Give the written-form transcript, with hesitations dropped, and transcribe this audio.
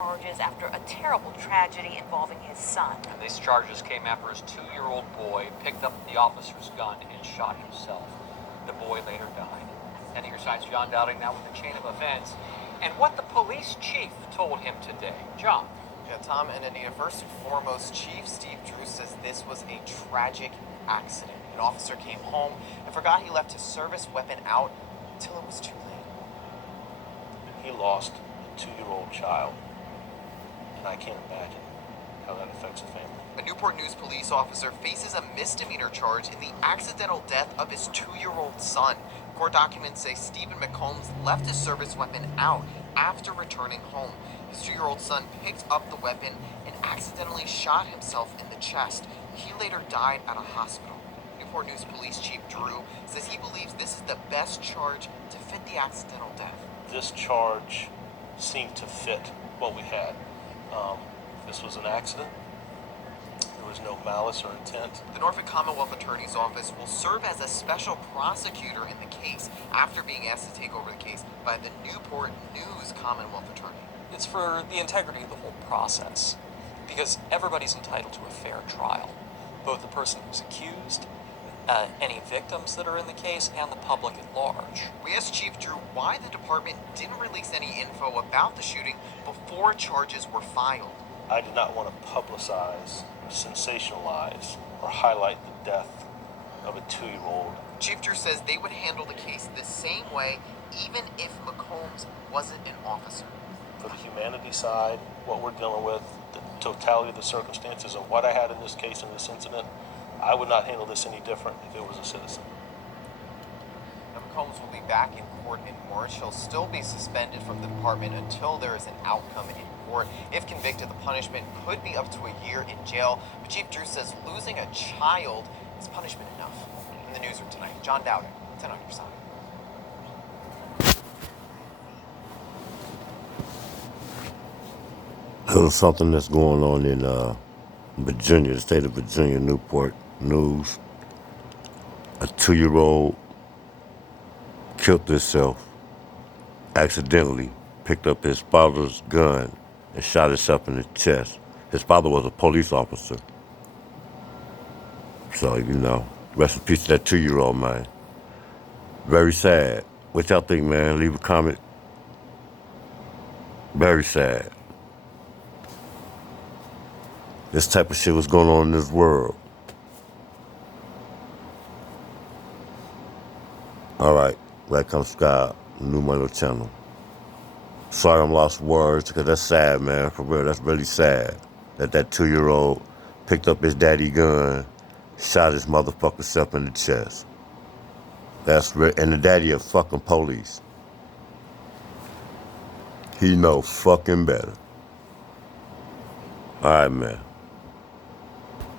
Charges after a terrible tragedy involving his son. And these charges came after his 2-year-old boy picked up the officer's gun and shot himself. The boy later died. And your side's John Dowding now with the chain of events and what the police chief told him today. John. Yeah, Tom and Anita, first and foremost, Chief Steve Drew says this was a tragic accident. An officer came home and forgot he left his service weapon out until it was too late. He lost a 2-year-old child. And I can't imagine how that affects a family. A Newport News police officer faces a misdemeanor charge in the accidental death of his 2-year-old son. Court documents say Stephen McCombs left his service weapon out after returning home. His 2-year-old son picked up the weapon and accidentally shot himself in the chest. He later died at a hospital. Newport News Police Chief Drew says he believes this is the best charge to fit the accidental death. This charge seemed to fit what we had. This was an accident. There was no malice or intent. The Norfolk Commonwealth Attorney's Office will serve as a special prosecutor in the case after being asked to take over the case by the Newport News Commonwealth Attorney. It's for the integrity of the whole process, because everybody's entitled to a fair trial, both the person who's accused, any victims that are in the case, and the public at large. We asked Chief Drew why the department didn't release any info about the shooting before charges were filed. I did not want to publicize, sensationalize, or highlight the death of a 2-year-old. Chief Drew says they would handle the case the same way even if McCombs wasn't an officer. For the humanity side, what we're dealing with, the totality of the circumstances of what I had in this case, in this incident, I would not handle this any different if it was a citizen. Now, McCombs will be back in court in March. He'll still be suspended from the department until there is an outcome in court. If convicted, the punishment could be up to a year in jail. But Chief Drew says losing a child is punishment enough. In the newsroom tonight, John Dowding, 10 on your side. There's something that's going on in Virginia, the state of Virginia, Newport News. A 2-year-old killed himself, accidentally picked up his father's gun and shot himself in the chest. His father was a police officer. So, rest in peace to that 2-year-old, man. Very sad. What y'all think, man? Leave a comment. Very sad. This type of shit was going on in this world. Alright, welcome subscribe, new my little channel. Sorry I'm lost words, because that's sad, man, for real, that's really sad. That 2-year-old picked up his daddy gun, shot his motherfucking self in the chest. That's real, and the daddy a fucking police. He know fucking better. Alright, man.